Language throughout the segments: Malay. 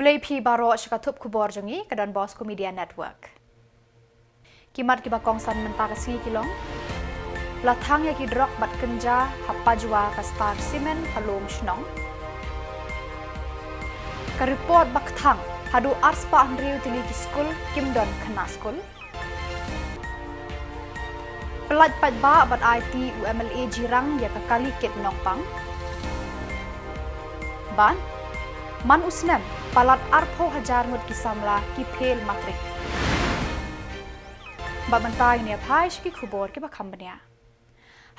Kublepi baro shkatup Khuborjylla ke donbosco Media Network. Kimat kiba kongsan mentara si Shillong. Latang ya kidrok bat kenja hapajwa ka star cement halom shnong. Ka report baktang hadu arspa andriu tili ki school kimdon khana school. Pelat patba bat IT UMLA jirang ya ka kali ket nokpang. Ban man usnem palat arpo hajar ngut ki Samla ki phel matrik. Babantai ni apai ki Khubor ki bakambania.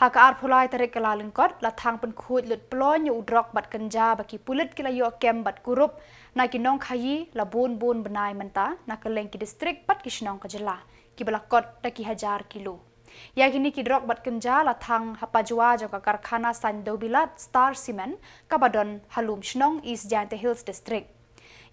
Haka arpulai tarik KYLLALYNKOT latang penkhut lut plon yu udrok bat kenja baki pulit kila yo kem bat kurup na kinong khayi la bun benai menta na keleng ki distrik bat ki Shillong ka Jylla ki balakot taki hajar kilo. Ya kini ki drok bat kenja latang hapajwa jo ka karkhana san dobilat star cement ka badon halum Shillong East Jante Hills district.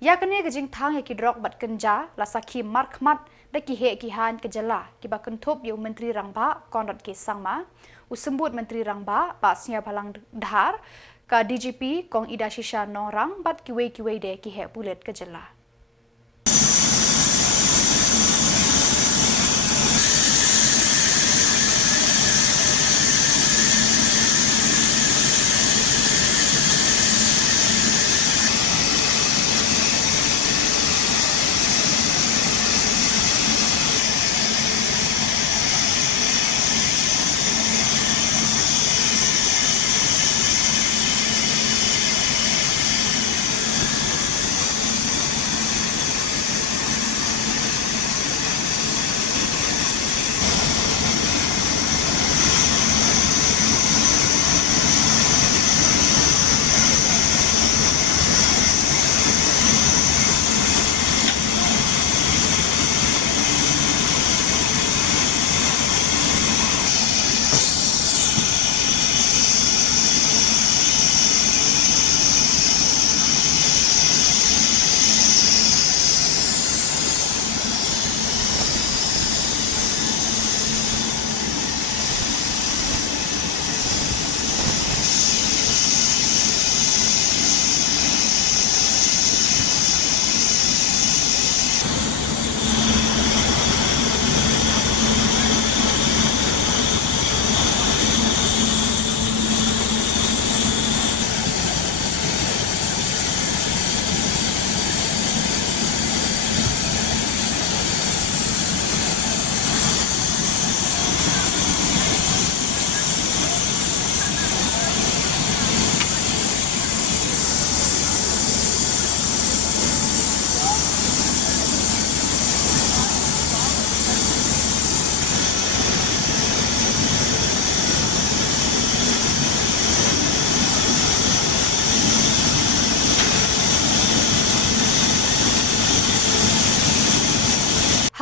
Ya kini gejing thang ya ki drok bat kenja la sakhi markmat daki he ki han ka Jylla ki bakentup yu menteri rangba konrad ke sangma usembut menteri rangba pasnya balang dhar ka DGP kong ida shisha norang bat kiwe de ki he bulet ka Jylla.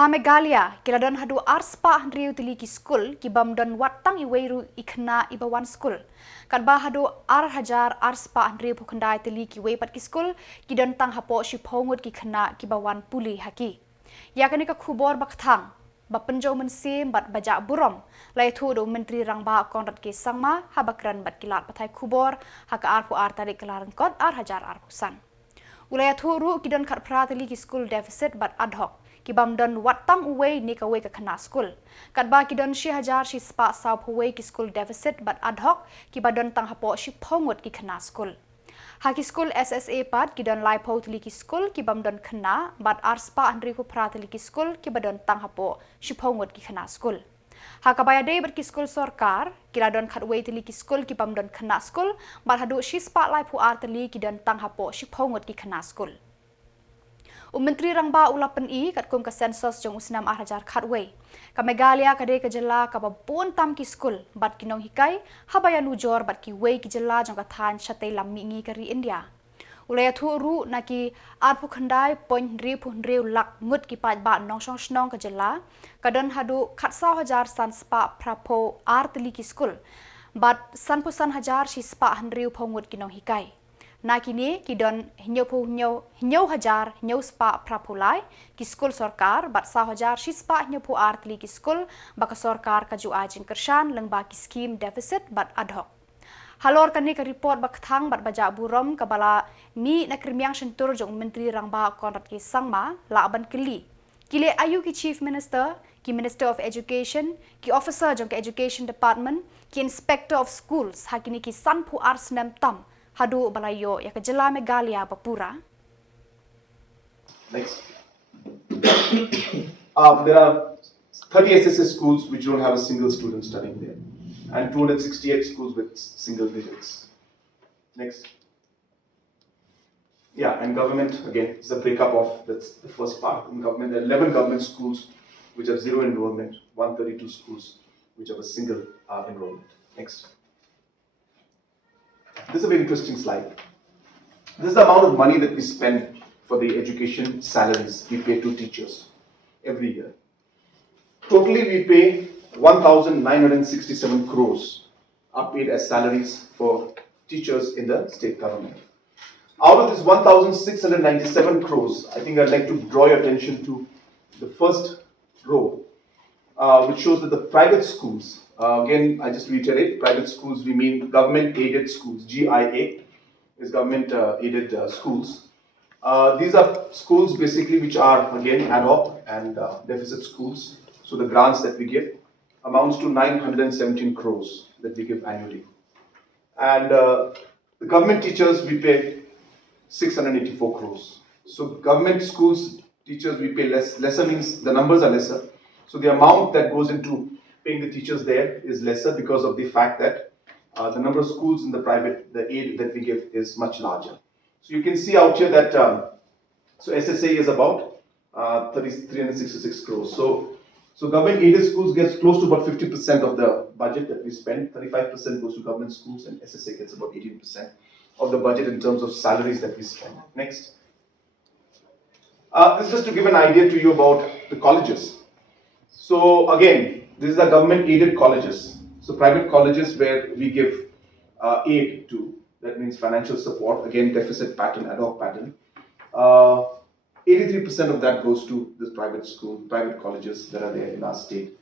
Meghalaya kila don hadu arspa handriu tili ki school ki bam don watang iweiru ikna ibawan school kan ba hadu ar hajar arspa handriu phukhandai tili ki weipat ki school ki don tang hapo shiphongut ki khna ki bawan puli haki yakani ka Khubor bakthang ba penjo mensim bat baja burom lai thu do menteri rangba konrad ke sangma habakran bat kilat pathai Khubor haka arpu ar tarik KYLLALYNKOT ar hajar ar kusan ulaya thu ru ki don khat phra tili ki school deficit bat ad hoc ki bam don watang uwei ni ka we ka khana school kat ba ki don 6000 shi spa saw huwei ki school deficit but ad hoc ki ba don tang hapo shi phongot ki khana school ha ki school SSA pat ki don lai photli ki school ki bam don khana but ar spa andri ko pratli ki school ki ba don tang hapo shi phongot ki khana school ha ka baya dei ber ki school sarkar ki la don khat wei tli ki school ki bam don khana school but hadu shi spa lai phu ar tli ki don tang hapo shi phongot ki khana school Menteri rangba ulapan I kat kum ka sensus jong usnam hajar khatway ka Meghalaya ka de ka Jylla ka babon tam ki school bat kinong hikai habaya nujor bat ki way ki Jylla jong ka than chatei lammi ngi ka ri India ulaya thu ru na ki arpu khandai point riu lak ngut ki pat ba nong song snong ka Jylla ka don hadu khatsa hajar san spa prapo artli ki school bat san hajar shi spa handriu phongut kinong hikai na kini ki don hinyo hajar hinyo spa prapulai ki school sarkar bat sa hajar shi spa hinyo pu artli ki school baka sarkar ka ju ajin kershan lengba ki scheme deficit bat ad hoc Halor kani ke report bakthang bat baja burom kabala mi na krimiang sentur jong menteri rangba konrat ki sangma la aban kili. Kile ayu ki chief minister, ki minister of education, ki officer jong ke education department, ki inspector of schools hakini ki sanpu ars nem tam hadu balayo ya ke Jylla Meghalaya bapura. Next. There are 30 SSS schools which don't have a single student studying there, and 268 schools with single digits. Next. Yeah, and government, again, is a breakup of, that's the first part. In government, there are 11 government schools which have zero enrollment, 132 schools which have a single enrollment. Next. This is a very interesting slide. This is the amount of money that we spend for the education salaries we pay to teachers every year. Totally, we pay 1,967 crores are paid as salaries for teachers in the state government. Out of this 1,697 crores, I think I'd like to draw your attention to the first row, which shows that the private schools, again, I just reiterate, private schools, we mean government-aided schools, GIA is government-aided schools. These are schools basically which are, again, ad hoc and deficit schools. So the grants that we give amounts to 917 crores that we give annually. And the government teachers, we pay 684 crores. So government schools teachers, we pay lesser means the numbers are lesser. So the amount that goes into paying the teachers there is lesser because of the fact that the number of schools in the private, the aid that we give is much larger. So you can see out here that so SSA is about 366 crores. So government aided schools gets close to about 50% of the budget that we spend. 35% goes to government schools, and SSA gets about 18% of the budget in terms of salaries that we spend. Next. This is just to give an idea to you about the colleges. So again, these are government aided colleges. So private colleges where we give aid to, that means financial support, again deficit pattern, ad hoc pattern. 83% of that goes to this private colleges that are there in our state.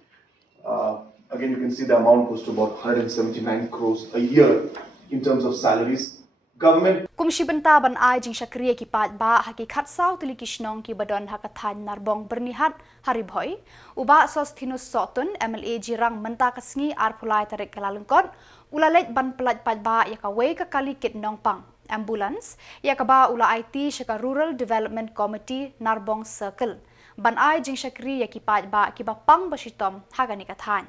Again, you can see the amount goes to about 179 crores a year in terms of salaries. Government. Kumshi benta ban ai jing shakriya ki pat ba hakikat saw tili ki Shillong ki badon hakathan narbong bernihat hari boy. Uba sos thinus sotun MLA jirang menta kasngi arpulai tarik KYLLALYNKOT. Ulalet ban pelat pat ba yakawe kakali kit nongpang. Ambulance yakaba ula IT shaka Rural Development Committee Narbong Circle. Ban ai jing shakri yakipat ba kibapang basitom hagani kathan.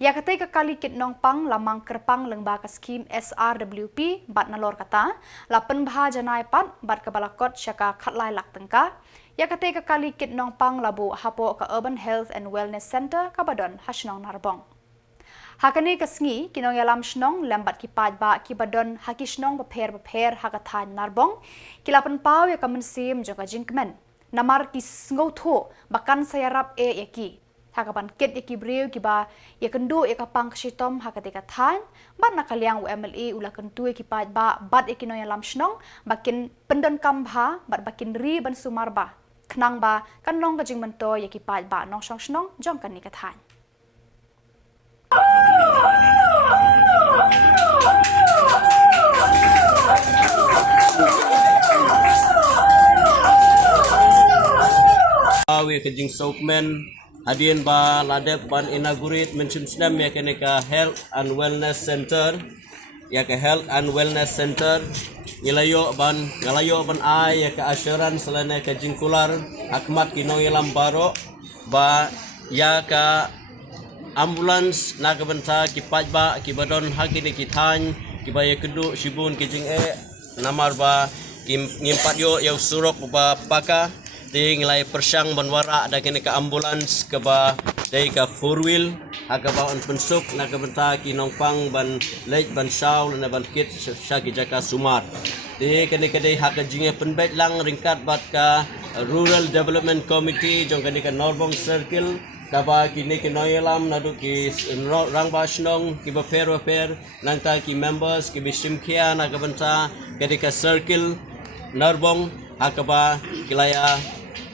Yakatay kakali kit nongpang lamang kerpang lengba ka scheme SRWP bat nalor kata lapen baha janai pat bat kabalakot shaka khatlai laktengka. Yakatay kakali kit nongpang labu hapo ka Urban Health and Wellness Center kabadon Hashnong Narbong. Hakani kasngi kinong yalam Shillong lembat kipat ba kibadon hakishnong beper hakathan Narbong kilapan pau ya kamensim joka jinkmen namar kisngotho bakan sayarap yaki hakapan kit yaki breu kiba yakendo yakapang kasitom hakate kathan bat nakaliang MLA ula kentu kipat ba bat yakinong yalam Shillong bakin pendon kambha bat bakin ri ban sumarba knang ba kanong kajing mento yakipat ba nong Shillong jong kan nikathan. Awi kejing Soukmen hadian ba ladep ban inaugurate mention slam ya ka Health and Wellness Center ya ka Health and Wellness Center ngalayo ban ay ya ka assurance selana ka jingkular akmat kinong yalam baro ba ya ka ambulans nakabenta kipat ba kibadon hakini kithan kibaya kedu sibun kijing namar ba ngimpat yo yang surok ba paka ding lai persang banwara ada kini ka ambulans ke ba dai ka four wheel aga ba on pensuk nakabenta kinongpang ban late ban saw na ban kit syaki jaka sumar di kini kadai hak jinge penbet lang ringkat bat ka Rural Development Committee jong kini ka Narbong Circle kaba kini kinoyelam nadu ki rangba Shillong ki beper nangta ki members ki bisimkia nakabenta ketika circle Narbong akaba kilaya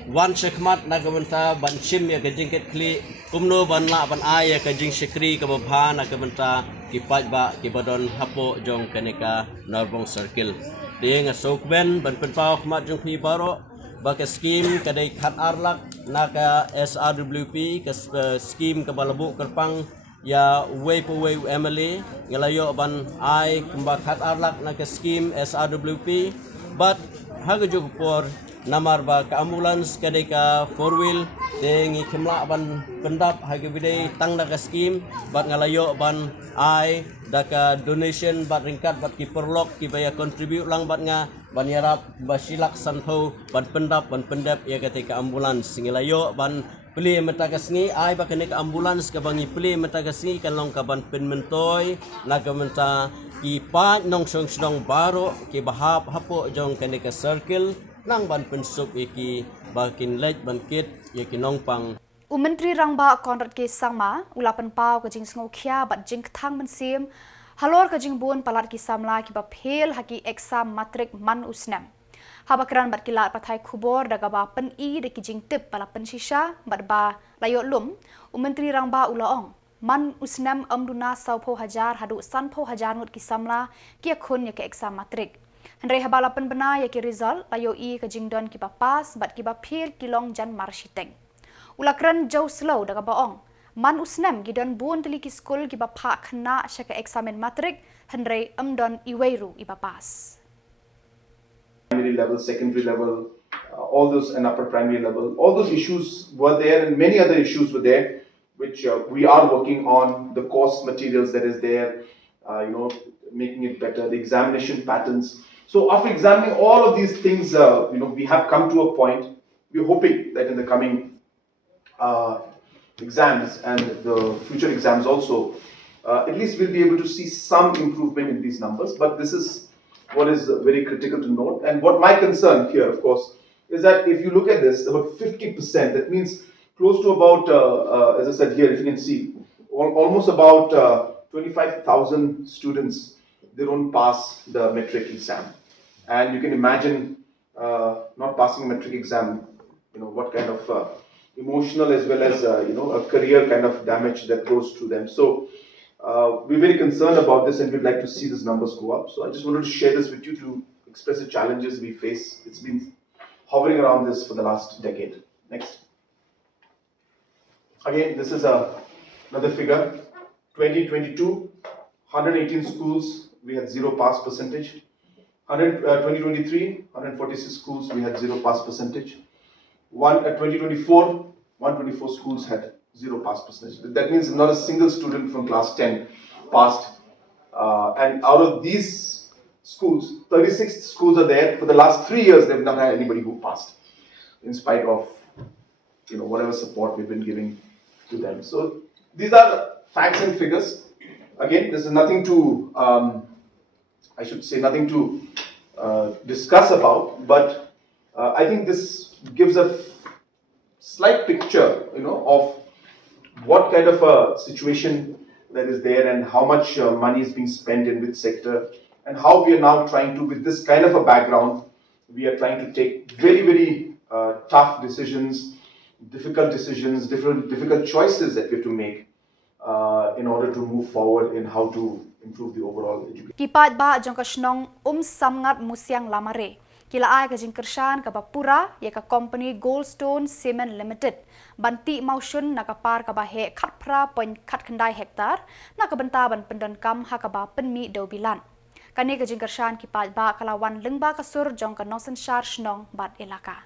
wan sekmat nakabenta banchim ya kajing ket kli kumno ban la ban ay ya kajing sekri kababha nakabenta kipat ba kibadon hapo jong kaneka Norbong Circle. Ting sokben ban penpau khmat jong pi baro ba ke skim kadai khat arlak NAKA SRWP ke skim ke balabu kerpang ya way po way emily ngalayo ban ai kumba khat arlak na ke skim SRWP but haga jog por namar ba ka ambulance kadai ka 4-wheel tengi khimla ban pendap haga bidai tang na ka skim bat ngalayo ban ai daka donation bat ringkat bat ki perlok ki baya contribute lang bat nga ban yarap ba silak sanho ban pendap ban pendap ya ketika ambulance ngalayo ban peli metagasni ai ba kene ka ambulance ka bangi peli metagasni kan long ka ban penmentoy nagamenta ki pa nong song baro ki bahap hapo jong kene ka circle nang ban pensup iki bakin lej ban kit yaki nong pang Menteri Rangba Konrad ke Sangma ulapan pau ke jing sngo khia bat jing thang mensim halor ke jing bun palat ki Samla ki ba phel haki exam matrik man usnam habakran bat kilat pathai Khubor daga ba pen I de ki jing tip pala pen shisha bat ba layo lum Menteri Rangba ulaong man usnam amduna saupo hajar hadu sanpo hajar ngut ki Samla ki khun ya ke exam matrik Henry habala pen bena ya ki result layo I ke jing don ki ba pas bat ki ba phel kilong jan marshiteng ulakran jauh slow daga baong man usnam gidon bun teliki skul ki ba pha khna shaka examen matrik Henry amdon iweiru iba pas primary level, secondary level, all those and upper primary level, all those issues were there and many other issues were there which we are working on, the course materials that is there, making it better, the examination patterns. So after examining all of these things, we have come to a point, we're hoping that in the coming exams and the future exams also, at least we'll be able to see some improvement in these numbers, but this is what is very critical to note. And what my concern here, of course, is that if you look at this, about 50%, that means close to about, as I said here, if you can see, almost about 25,000 students, they don't pass the metric exam. And you can imagine not passing a metric exam, what kind of emotional as well as, a career kind of damage that goes to them. So we're very concerned about this and we'd like to see these numbers go up. So I just wanted to share this with you to express the challenges we face. It's been hovering around this for the last decade. Next. Again, this is another figure. 2022, 118 schools, we had 0 pass percentage. 2023, 146 schools, we had 0 pass percentage. 2024, 124 schools had 0 pass percentage. That means not a single student from class 10 passed. And out of these schools, 36 schools are there. For the last 3 years, they've not had anybody who passed, in spite of whatever support we've been giving to them. So these are facts and figures. Again, this is nothing to, nothing to discuss about, but I think this gives a slight picture, of what kind of a situation that is there and how much money is being spent in which sector and how we are now trying to, with this kind of a background, we are trying to take very, very tough decisions, difficult choices that we have to make in order to move forward in how to improve the overall education. Kipat ba jong ka snong samngat musiang lamare. Kila ai ka jing kershan ka bapura ya ka company Goldstone Cement Limited banti mausun na ka par ka ba he khat pra point khat khandai hektar na ka banta ban pendan kam ha ka ba penmi do bilan. Kani ka jing kershan kipat ba kalawan lengba kasur jong ka nosen shar snong bat elaka.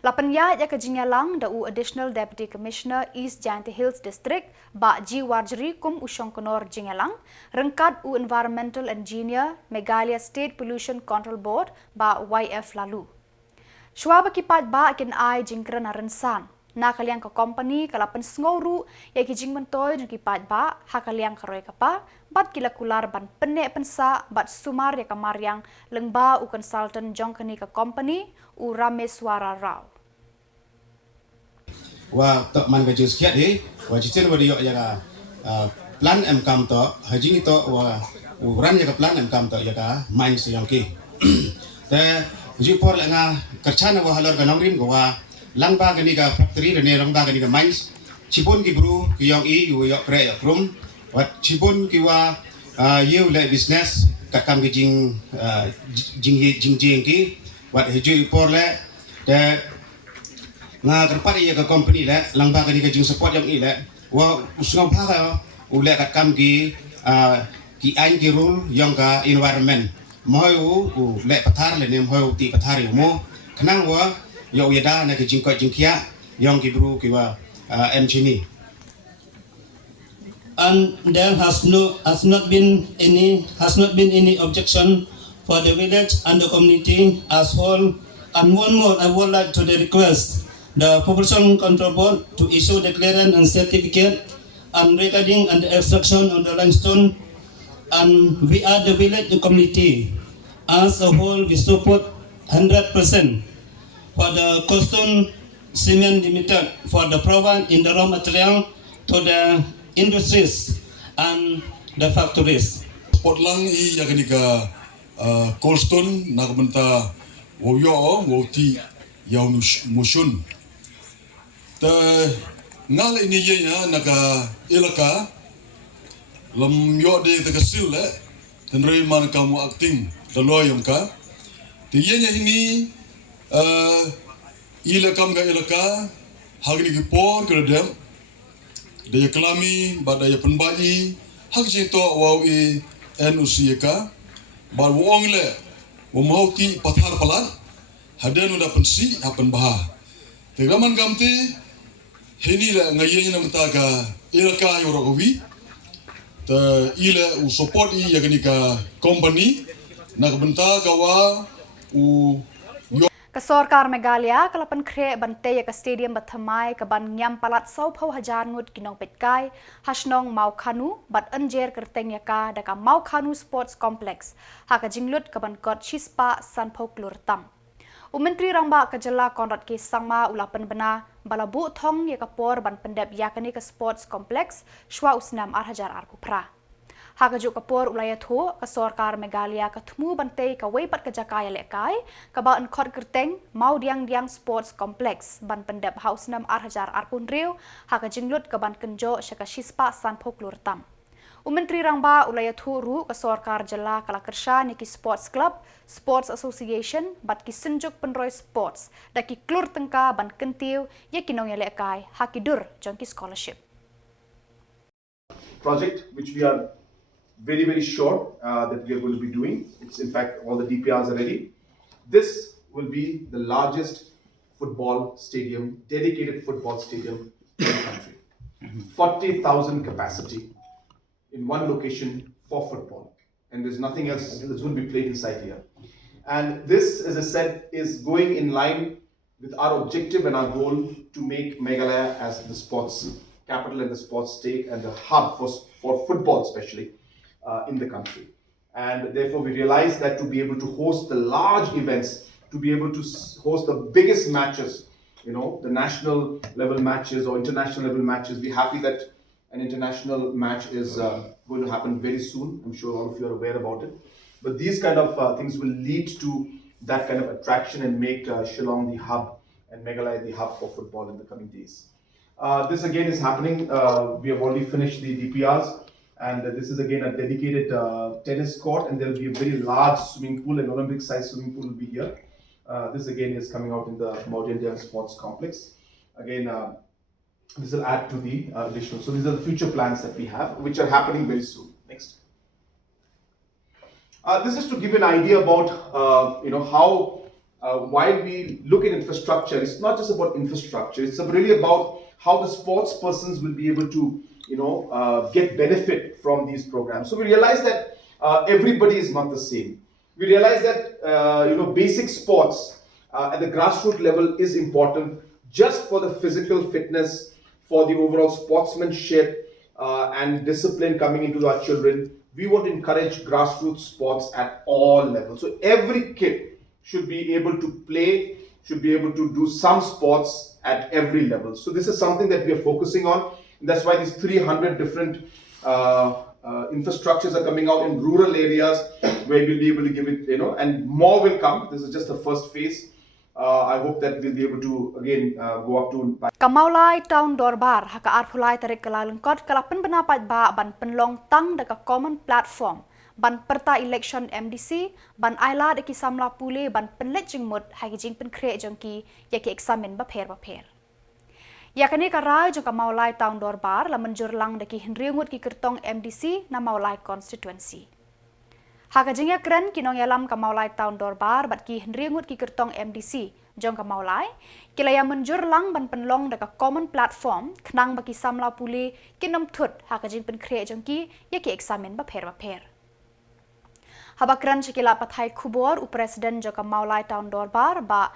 Lapanya ya ke Jylla da Additional Deputy Commissioner East Jainti Hills District ba Khuborjylla kum usong konor Jylla rengkat Environmental Engineer Meghalaya State Pollution Control Board ba YF lalu. Shwa ba kipat ba kin ai jingkran rensan na kaliang ka company kalapan sngoru ya ki jing mentoy jong kipat ba ha kaliang karoy ka pa bat kilakular ban penne pensa bat sumar ya kamaryang lengba consultant jong kani ka company Rameswara Rao. Wa tok man ka jus kiat wa cicin wa diok ya plan kam to haji to wa uran ya plan kam to ya ka main yang ki. Te ji por la nga kerchana wa halor ka nongrin wa lang ba gani ka factory ne lang ba gani ka mines cipun ki bru ki yong I yu yok kre ya krum wat chibun kiwa you le business kat kam ki jing ki wat heju por le de nga terpat ye ke company le lang ba ka jing support yang i le wa usngau ba ka u le kat kam ki ain ki rule yang ka environment moi u le pathar le nem hoi ti pathar mo khnang wa yo yada na ki jing ko jing khia yang ki bru ki wa mchini. And there has not been any objection for the village and the community as whole. And one more, I would like to request the Population Control Board to issue the clearance and certificate and regarding and the extraction of the limestone. And we are the village community as a whole. We support 100% for the Coston Cement Limited for the provide in the raw material to the industries and the factories. Potlang I yaganika Colston nagbenta woyo woti yaw mushun. The ngal ini ya naga ilaka lam yo de kasil le tenrei man kamu acting the loyam ka. The yenya ini ilakam ga ilaka hagni ki por kredem daya kelami badaya penbayi hak jito wau I NUCK bar wong le wamauti pathar palan hadenu da pensi hapen bah tegaman gamte hini le ngayen na mataga ilaka yorogowi ta ile u support I yaganika company nagbenta kawa u Kesorkar Meghalaya kalapan kre bante ya ke stadium bathamai ke ban nyam palat sau phau hajar ngut kinong petkai hasnong mau khanu bat anjer kerteng ya ka daka mau khanu sports complex ha ka jinglut ke ban kot chispa san phau klur tam Menteri Rangba ke Jylla Konrad ke sangma ulapan bena balabu thong ya ka por ban pendep ya kani ke sports complex shwa usnam hajar kupra Hakajuk kapor ulaya thu ke Sorkar Meghalaya ke thmu bante ke weipat ke jakaya lekai ke ba enkot kerteng mau diang sports complex ban pendep house nam hajar pun riu haka jinglut ke ban kenjo syaka shispa san phoklur tam Menteri Rangba ulaya thu ru ke Sorkar Jylla kala kersha niki sports club sports association bat ki senjuk penroy sports daki klur tengka ban kentiu ye kinong ya lekai hakidur jongki scholarship project which we are very sure that we are going to be doing. It's in fact all the DPRs are ready. This will be the largest football stadium, dedicated football stadium in the country. 40,000 capacity in one location for football. And there's nothing else that's going to be played inside here. And this, as I said, is going in line with our objective and our goal to make Meghalaya as the sports capital and the sports state and the hub for football especially. In the country, and therefore we realized that to be able to host the large events, to be able to host the biggest matches, the national level matches or international level matches, we're happy that an international match is going to happen very soon. I'm sure all of you are aware about it, but these kind of things will lead to that kind of attraction and make Shillong the hub and Meghalaya the hub for football in the coming days. This again is happening. We have already finished the DPRs. And this is again a dedicated tennis court, and there will be a very large swimming pool, an Olympic-sized swimming pool will be here. This again is coming out in the Khuborjylla Sports Complex. Again, this will add to the additional. So these are the future plans that we have, which are happening very soon. Next. This is to give an idea about how while we look at infrastructure, it's not just about infrastructure. It's really about how the sports persons will be able to get benefit from these programs. So we realize that everybody is not the same. We realize that basic sports at the grassroots level is important just for the physical fitness, for the overall sportsmanship and discipline coming into our children. We want to encourage grassroots sports at all levels. So every kid should be able to play, should be able to do some sports at every level. So this is something that we are focusing on. That's why these 300 different infrastructures are coming out in rural areas where we'll be able to give it, and more will come. This is just the first phase. I hope that we'll be able to again go up to. Kamaulai tahun dorbar haka arpulai tarik KYLLALYNKOT kalapan benapat ba ban penlong tang deka common platform ban perta election MDC ban aila deki Samla pule ban penlet jengmut hagi jing pen kre jengki yaki examen ba pher. Yakani karai jong kamaulai tahun dorbar la menjurlang deki henriungut ki kertong MDC na maulai constituency. Haka jingya keren kinong yalam kamaulai tahun dorbar bat ki henriungut ki kertong MDC jong kamaulai kilaya menjur lang ban penlong deka common platform kenang baki Samla pule kinom tut haka jing pen kre jong ki yaki examen ba pher. Habakran sekila pathai Khubor Presiden jong kamaulai tahun dorbar ba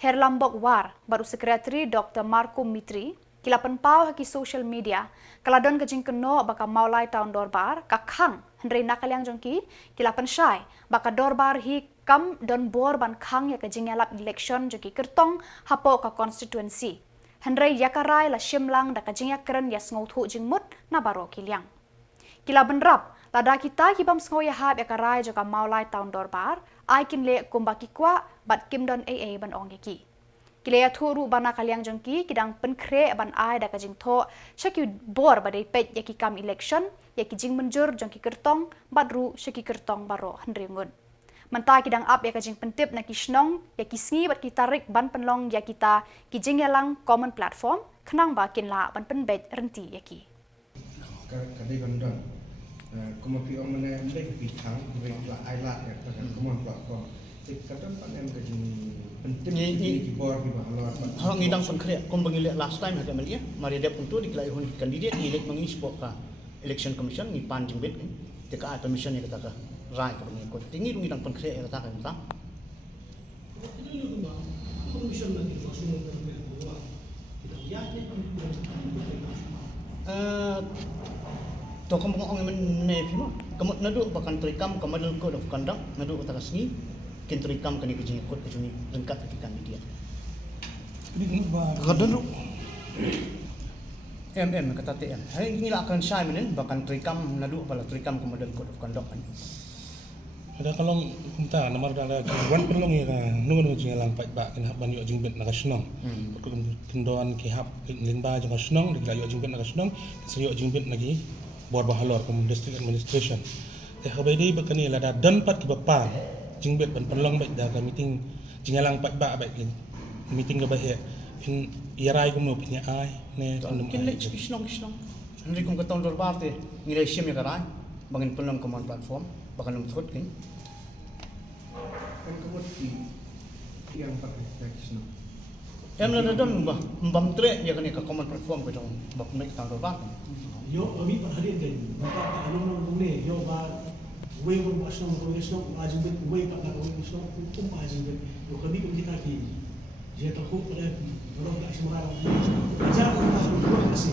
Herlambok war baru sekretari Dr. Marco Mitri kila penpau haki social media kaladon kajing keno baka maulai tahun dorbar kakhang hendrei nakaliang jongki kila pensyai baka dorbar hi kam don bor ban khang ya kajing yalap election jongki kertong hapo ka constituency hendrei yakarai la Shillong da kajing yakren ya ngothu jingmut na baro kiliang kila benrap lada kita kibam sngoya hab yakarai joka maulai tahun dorbar ai kin le kumbaki kwa bat kim don AA ban ong ki kilaya thuru bana kaliang jongki kidang penkre ban ai da kajing tho shaki bor badai pet yaki kam election yaki jing menjur jongki kertong badru shaki kertong baro hendringun menta kidang up ya kajing pentip na kishnong yaki sngi bat kitarik ban penlong ya kita kijing yalang common platform khnang ba kinla ban penbet renti yaki kadai bandang kumapi omane mbek bitang mbek la ailat ya kan kumon platform tikatan panen kajing penting ni kibor di bahalor hang ngidang pun kre kom bangile last time hada melia mari dep untuk diklai hun candidate elect mangi spok ka election commission ni pan jingbet te ka permission ni kata ka rai ka bangi ko tingi dungi dang pun kre kata ka ta commission ni to kom ngong men ne phimo kamut nadu bakan trikam kamadul code of conduct nadu utakasni kintrikam kani kujing ikut kujuni rengkat ketika media kadang kata TM hari ini lah akan saya menen bahkan trikam nadu pala trikam kemudian code of conduct kan ada kalau kita nomor ada wan pelong ya nunggu jing lang pai ba kan ban yo jing bet na kasnong ko kendon ki hap limba jing kasnong di yo jing bet na kasnong yo jing bet lagi buat bahalor kum district administration teh habedi bakani lada dan pat ki bapan jing bet ban pelong baik da meeting jing lang pai ba baik meeting ga baik in irai kum no punya ai ne kin le kisnong henry kum katong dorbar te ngilai sim ya karai bangin pelong command platform bahkan lumtut kan kumut yang pakai kisnong la don ba mbam tre ya kan ka common platform ko jong bak mek tang dorbar yo abi harin kan maka along ne yo ba way bon basno ko kisnong ajin bet way pa na ko kisnong kum ajin bet yo kami kum kita ki je ta ko pada orang tak semua orang ajar kita ko kasi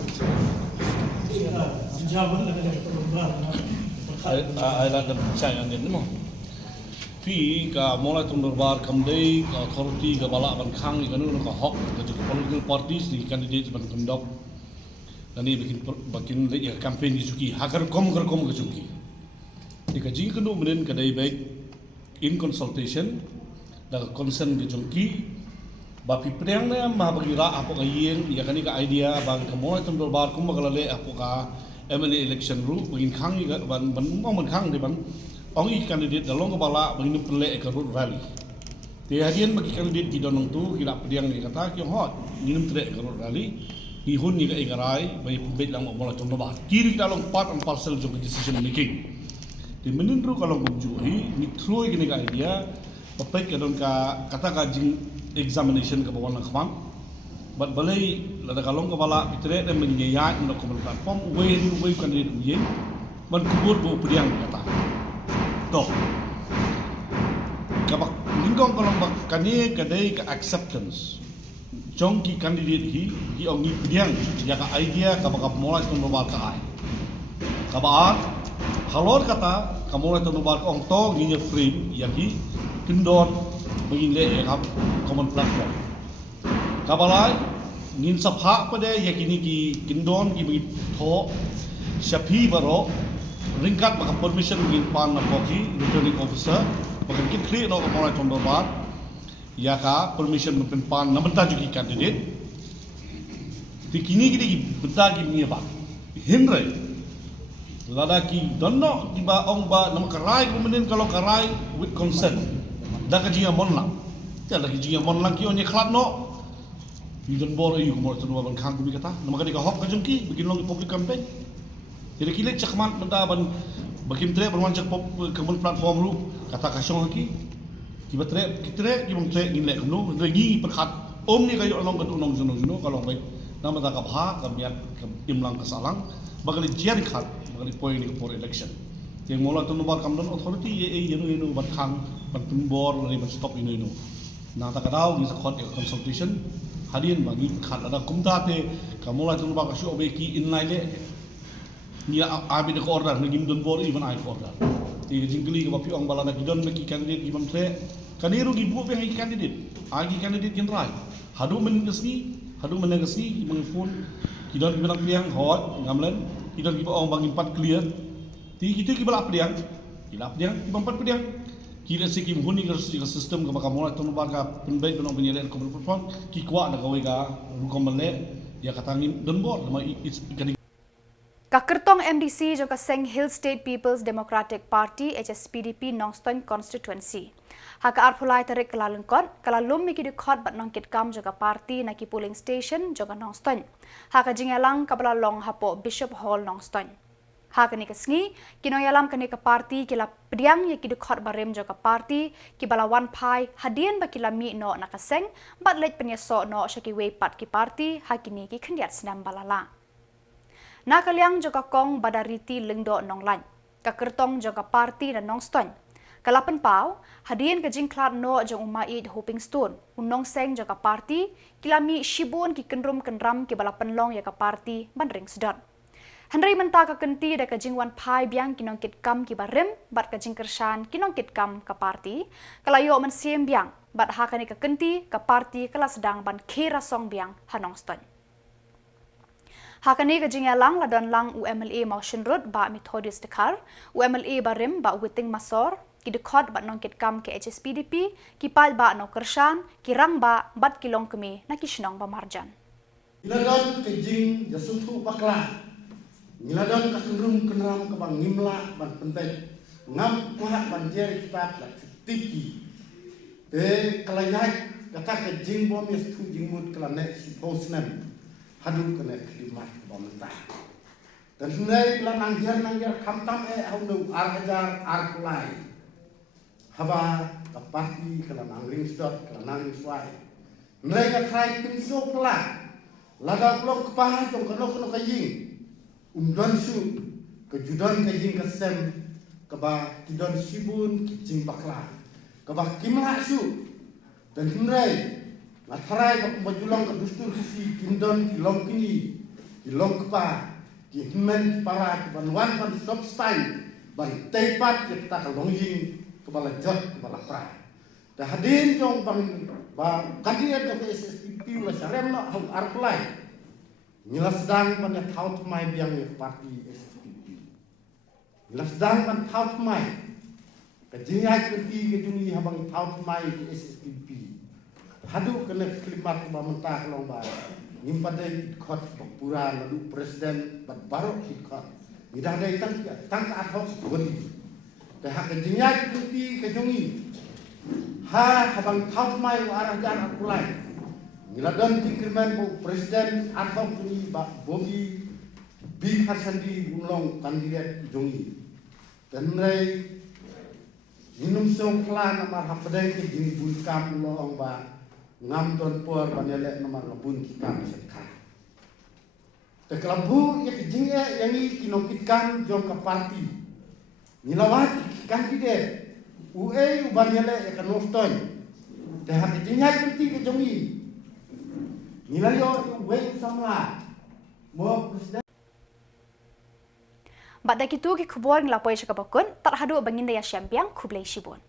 jawaban la kada ko ba ai la dam chai ang din mo fi ka mola tung dorbar kamdei ka authority ka bala ban khang ni kanu ka hok ka political parties ni candidates ban kondok nani bikin le ya campaign ni suki hakar kom ka suki di ka jing kanu menen ka dai baik in consultation da consent ke jongki ba pi priang na ma bagi ra apo ka yen ya kani ka idea bang ka mola tung dorbar kum ka le apo ka MLA election ru begin khang ni ban ban khang di ban ongi candidate dalong kepala begini perle ke road rally di hadian bagi candidate di donong tu kira pediang ni kata ki hot minum tre ke road rally di hun ni ka igarai bagi pembet lang mola tong ba kiri dalong part and parcel jong decision making di menindru kalau kumjuhi ni troi gini ka idea papai ke don ka kata ka jing examination ke bawang kham bat balai lada kalong kepala pitre dan menyayat untuk common platform way candidate yen ban kubur bo pediang kata to kabak lingkong kolong bak kani kadai ke acceptance jongki candidate hi ongi pediang ya ka idea kabak mola tong nobar ka ai kabak halor kata kamola tong nobar ka ong to nginya frame yaki kendon begin le ya kap common platform kabalai ngin sapha pada yakini ki kendon ki bagi tho syapi baro ringkat maka permission ngin pan na poki returning officer maka kin create no kamola tong nobar ya ka permission mempan namenta juki candidate ti kini beta gini ba hindrai lada ki donno di ba ong ba nam karai kemudian kalau karai with consent da ka jinga mon lang ta da ki jinga mon lang ki onye khlat no ni don bor yu ko mo tu ban khang ku bi kata nam ka di ka hop ka jungki bikin long public campaign jadi kile cakman benda ban bakim tre berman cak pop kemun platform ru kata kasyong ki kiba tre kitre kibum tre ni le kunu lagi perkhat ni kayo long kan unong juno kalau baik nama tak kabha kamiat imlang kasalang bagali jian khat bagali point ni for election yang mola tu nomor kamdon authority yenu bat khang ban tumbor ni ban stop inu na ta kadau ni sakot consultation hadin bagi khat ada kumta te kamola tu nomor kasyo beki inline le ni abi de order ni gim don bor even I order ti jingli ke bapi ong balana kidon meki candidate ibam tre kaniru gi bu beng candidate agi candidate kin rai hadu menengasi mengfon kidon ki benang piang hot ngamlen kidon ki ong bang impat clear ti kitu ki bala piang kila piang ki bang pat piang kila siki huni ke sistem ke bakamola tu bar ka penbai benong penyelen ko perform ki kwa na gawe ga rukomale ya katangin don bor ma Kakertong MDC juga Seng Hill State People's Democratic Party HSPDP Nongstoin Constituency. Haka arpulai tarik KYLLALYNKKOT, kalalum miki dikot bat nongkit kam juga parti naki polling station juga Nongstoin. Haka jingelang kabala long hapo Bishop Hall Nongstoin. Haka ni kesngi, kinoyalam kani ke parti kila pediang yaki dikot barem juga parti, kibala wan pai hadian bakila mi no nakaseng, bat lej penyeso no syaki wei pat ki parti, hakini ki kendiat senam balala. Nakaliang juga kong badariti lengdo nonglan. Kakertong juga parti dan Nongstoin. Kalapan pau, hadian ke jingklat no jong umait hoping stone. Unong seng juga parti, kilami shibun ki kenrum kenram ki balapan long ya ka parti bandring sedot. Henry menta ka kenti da ka jingwan pai biang kinong kit kam ki barem, bat ka jingkersan kinong kit kam ka parti. Kalayo mensiem biang, bat hakani ka kenti ka parti kala sedang ban kira song biang hanongstoin. Hakani kejingelang ladon lang UMLA motion road ba Methodist dekar, UMLA barim ba witing masor, ki dekot ba nongkit kam ke HSPDP, ki pal ba no kersan, ki rang ba bat kilong kemi na kisnong ba marjan. Niladon kejing jasutu bakla, niladon kakenrum kenram ke bang ngimla ban pentek, ngam kuhak ban jer kita tiki, kelayai kata kejing bom yastu jingmut kelanek si posnem. Hadu kena khidmat pemerintah. Dan sebenarnya bila nangjar kamtam hau arhajar arkulai. Haba kapati kala nangring sedot kala nangring suai. Mereka try pinso pula. Laga blok kepahan tong kano kajing. Umdon su kejudan kajing kesem keba kidon sibun kijing bakla. Keba kimla su. Dan sebenarnya Matharai ka pembajulang ka dustur si kindon kilong kini kilong kepa ki himen para ki banwan ban stop style ban tepat ki ta ka longjing ke bala jot ke bala pra da hadin jong bang ba kandidat ke SSPP la sarem na hau arkulai nila sedang ban ya thaut mai biang ni parti SSPP nila sedang ban thaut mai ka jingai kerti ke juni habang thaut mai ke SSPP hadu kena khidmat pemerintah lomba nimpadai khot pura lalu presiden baru khidmat tidak ada tang adhok bodi dah hak jinyat kunti kejungi ha habang thau mai arah jan akulai niladon dikirman bu presiden adhok ni bobi bi hasandi ulong kandidat jungi dan rai minum song klan amar hapadai ke jing bulkam ulong ba ngam don por banelek nomor labun kita sekar. Tekelabu ya kejingnya yang ini kinokitkan jom ke parti. Nilawat kandidat UE banelek ya kanostoi. Dah kejingnya kunti ke jongi. Nilayo UE Samla. Mo presiden. Badak itu ki Khubor ngelapoi cakapakun tak hadu bangin daya syampiang Khublai Shibun.